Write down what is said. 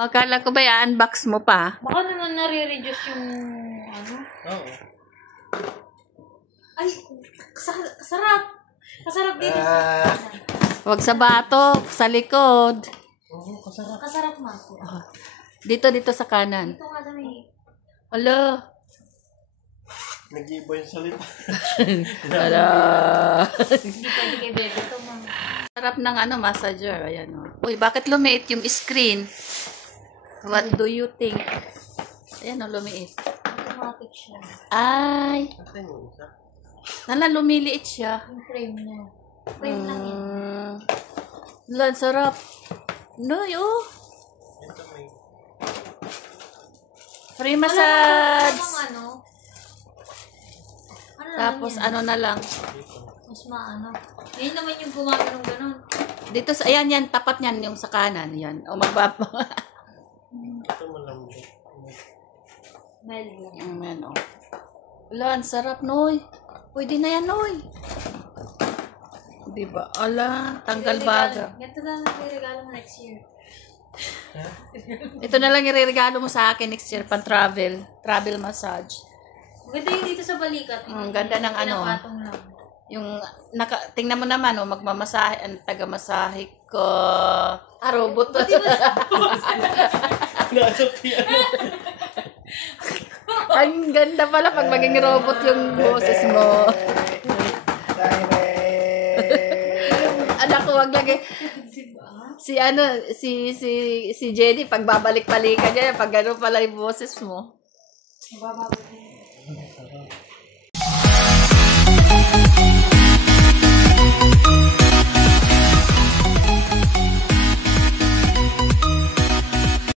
Akala ko ba i-unbox mo pa? Baka naman nare-reduce yung ano? Oo. Ay, kasarap. Kasarap dito sa... Huwag sa batok, sa likod. Oo, kasarap. Kasarap ma. Dito sa kanan. Ito nga sa may... Hala. Nag-iiba yung salita. Hala. Hindi pwede kay Bebe ito ma. Sarap ng massager. Ayan o. Uy, bakit lumiit yung screen? What do you think? Ayan o, lumiit. Automatic siya. Ay. Atin yung isa. Nala, lumiliit siya. Yung frame niya. Frame lang yun. Lan, sarap. Noy, oh. Ito may... Free massage. Ano? Ano Tapos, lang yan? na lang. Mas maano. Yan naman yung gumaganong ganon. Dito, ayan yan, tapat niyan, yung sa kanan. Yan. O, magbaba. Ito malambot. Mild lang. Ayan, o. Lan, sarap, Noy. Pwede na yan, Noy. Diba? Ala, tanggal baga. Ganito na lang regalo mo next year. Ito na lang ireregalo mo sa akin next year, pan-travel. Travel massage. Maganda yung dito sa balikat. Ganda ng Pinapatong lang. Yung, tingnan mo naman, magmamasahe, ang taga-masahe ko. Robot. Nasa piano. Ang ganda pala pag maging robot yung boses mo. Anak ko, wag lagi. Si Jenny, pag babalik-balikan niya, pag gano'n pala yung boses mo. Mababalik.